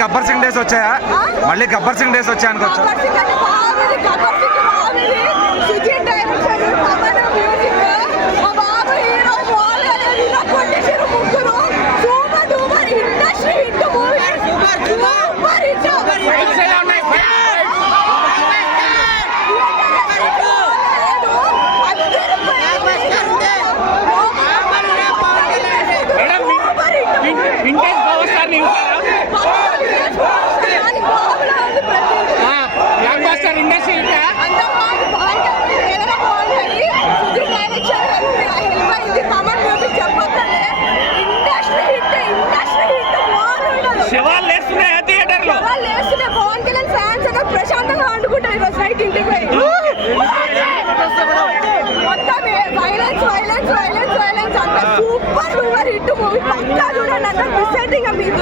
Gabbar Singh days వచ్చాయా? మళ్ళీ Gabbar Singh days వచ్చాయి అనుకోవచ్చు బాగుంది ప్రశాంతంగా వండుకుంటారు ఈరోజు నైట్ ఇంటికి పోయి మొత్తం వైలెన్స్ వైలెన్స్ వైలెన్స్ వైలెన్స్ అంత సూపర్ సూపర్ హిట్ మూవీ పక్కా చూడండి అంత మిస్ అయితే ఇంకా మీరు